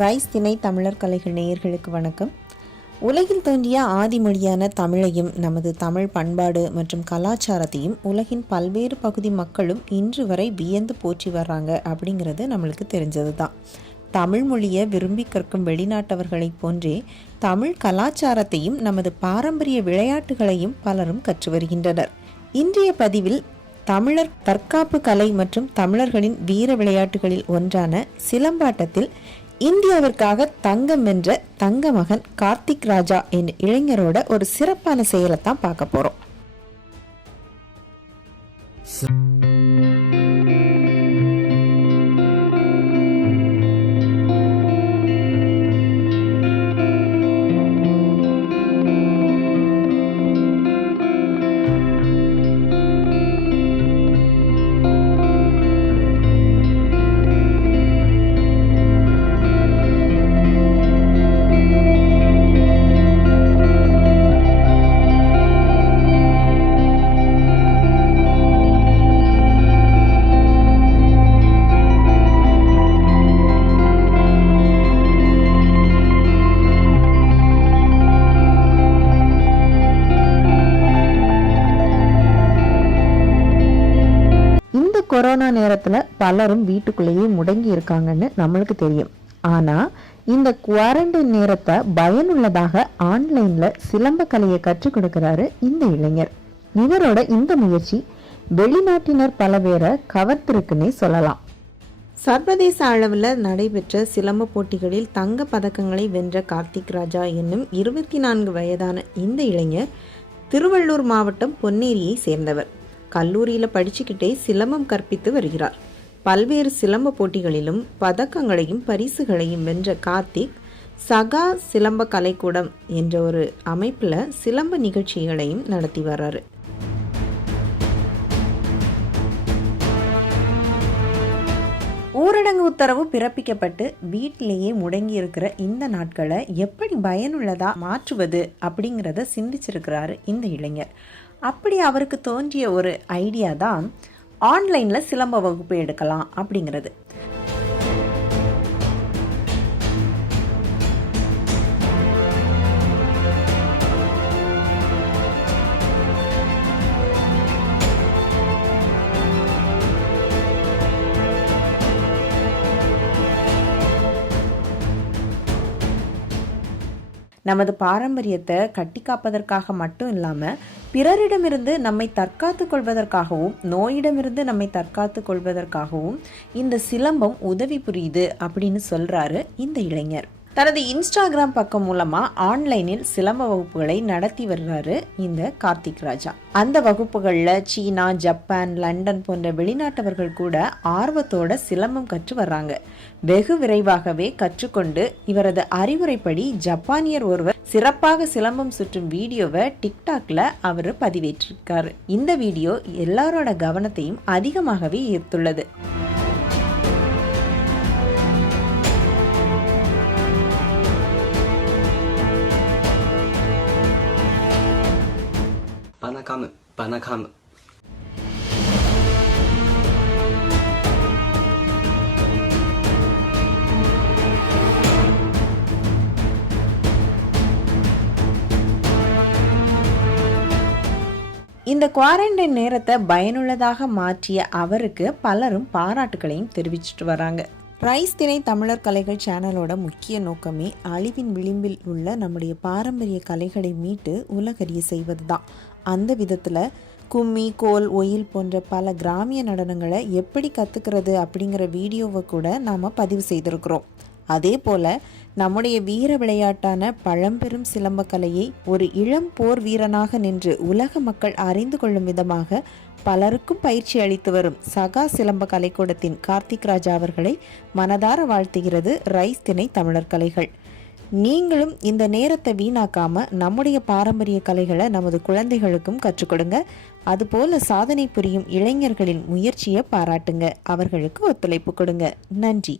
Rice திணை தமிழர் கலைகள் நேயர்களுக்கு வணக்கம். உலகில் தோன்றிய ஆதிமொழியான தமிழையும் நமது தமிழ் பண்பாடு மற்றும் கலாச்சாரத்தையும் உலகின் பல்வேறு பகுதி மக்களும் இன்று வரை வியந்து போற்றி வர்றாங்க அப்படிங்கிறது நம்மளுக்கு தெரிஞ்சது தான். தமிழ் மொழியை விரும்பி கற்கும் வெளிநாட்டவர்களைப் போன்றே தமிழ் கலாச்சாரத்தையும் நமது பாரம்பரிய விளையாட்டுகளையும் பலரும் கற்று வருகின்றனர். இன்றைய பதிவில் தமிழர் தற்காப்பு கலை மற்றும் தமிழர்களின் வீர விளையாட்டுகளில் ஒன்றான சிலம்பாட்டத்தில் இந்தியாவிற்காக தங்கம் வென்ற தங்க மகன் கார்த்திக் ராஜா என்ற இளைஞரோட ஒரு சிறப்பான செயலை தான் பார்க்க போறோம். கொரோனா நேரத்தில் பலரும் வீட்டுக்குள்ளேயே முடங்கி இருக்காங்கன்னு நம்மளுக்கு தெரியும். ஆனால் இந்த குவாரண்டைன் நேரத்தை பயனுள்ளதாக ஆன்லைனில் சிலம்ப கலையை கற்றுக் கொடுக்கிறாரு இந்த இளைஞர். இவரோட இந்த முயற்சி வெளிநாட்டினர் பல பேரை கவர்த்திருக்குன்னே சொல்லலாம். சர்வதேச அளவில் நடைபெற்ற சிலம்ப போட்டிகளில் தங்க பதக்கங்களை வென்ற கார்த்திக் ராஜா என்னும் 24 வயதான இந்த இளைஞர் திருவள்ளூர் மாவட்டம் பொன்னேரியை சேர்ந்தவர். கல்லூரியில் படிச்சுக்கிட்டே சிலம்பம் கற்பித்து வருகிறார். பல்வேறு சிலம்ப போட்டிகளிலும் பதக்கங்களையும் பரிசுகளையும் வென்ற கார்த்திக் சகா சிலம்ப கலைக்கூடம் என்ற ஒரு அமைப்பில் சிலம்ப நிகழ்ச்சிகளையும் நடத்தி வர்றாரு. ஊரடங்கு உத்தரவு பிறப்பிக்கப்பட்டு வீட்டிலேயே முடங்கி இருக்கிற இந்த நாட்களை எப்படி பயனுள்ளதா மாற்றுவது அப்படிங்கிறத சிந்திச்சிருக்கிறாரு இந்த இளைஞர். அப்படி அவருக்கு தோன்றிய ஒரு ஐடியா தான் ஆன்லைனில் சிலம்ப வகுப்பு எடுக்கலாம் அப்படிங்கிறது. நமது பாரம்பரியத்தை கட்டி காப்பதற்காக மட்டும் இல்லாமல் பிறரிடமிருந்து நம்மை தற்காத்து கொள்வதற்காகவும் நோயிடமிருந்து நம்மை தற்காத்து கொள்வதற்காகவும் இந்த சிலம்பம் உதவி புரியுது அப்படின்னு சொல்றாரு இந்த இளைஞர். தனது இன்ஸ்டாகிராம் பக்கம் மூலமா ஆன்லைனில் சிலம்ப வகுப்புகளை நடத்தி வர்றாரு இந்த கார்த்திக் ராஜா. அந்த வகுப்புகள்ல சீனா, ஜப்பான், லண்டன் போன்ற வெளிநாட்டவர்கள் கூட ஆர்வத்தோட சிலம்பம் கற்று வர்றாங்க. வெகு விரைவாகவே கற்றுக்கொண்டு இவரது அறிவுரைப்படி ஜப்பானியர் ஒருவர் சிறப்பாக சிலம்பம் சுற்றும் வீடியோவை டிக்டாக்ல அவர் பதிவேற்றிருக்காரு. இந்த வீடியோ எல்லாரோட கவனத்தையும் அதிகமாகவே ஈர்த்துள்ளது. Banakamu. இந்த குவாரண்டைன் நேரத்தை பயனுள்ளதாக மாற்றிய அவருக்கு பலரும் பாராட்டுகளையும் தெரிவிச்சிட்டு வராங்க. ரைஸ் திணை தமிழர் கலைகள் சேனலோட முக்கிய நோக்கமே அழிவின் விளிம்பில் உள்ள நம்முடைய பாரம்பரிய கலைகளை மீட்டு உலகறிய செய்வது தான். அந்த விதத்தில் கும்மி, கோல், ஒயில் போன்ற பல கிராமிய நடனங்களை எப்படி கற்றுக்கிறது அப்படிங்கிற வீடியோவை கூட நாம் பதிவு செய்திருக்கிறோம். அதே போல் நம்முடைய வீர விளையாட்டான பழம்பெரும் சிலம்ப கலையை ஒரு இளம் போர் வீரனாக நின்று உலக மக்கள் அறிந்து கொள்ளும் விதமாக பலருக்கும் பயிற்சி அளித்து வரும் சகா சிலம்ப கலைக்கூடத்தின் கார்த்திக் ராஜா அவர்களை மனதார வாழ்த்துகிறது ரைஸ் திணை தமிழர் கலைகள். நீங்களும் இந்த நேரத்தை வீணாக்காம நம்முடைய பாரம்பரிய கலைகளை நமது குழந்தைகளுக்கும் கற்றுக் கொடுங்க. அதுபோல சாதனை புரியும் இளைஞர்களின் முயற்சியை பாராட்டுங்க, அவர்களுக்கு ஒத்துழைப்பு கொடுங்க. நன்றி.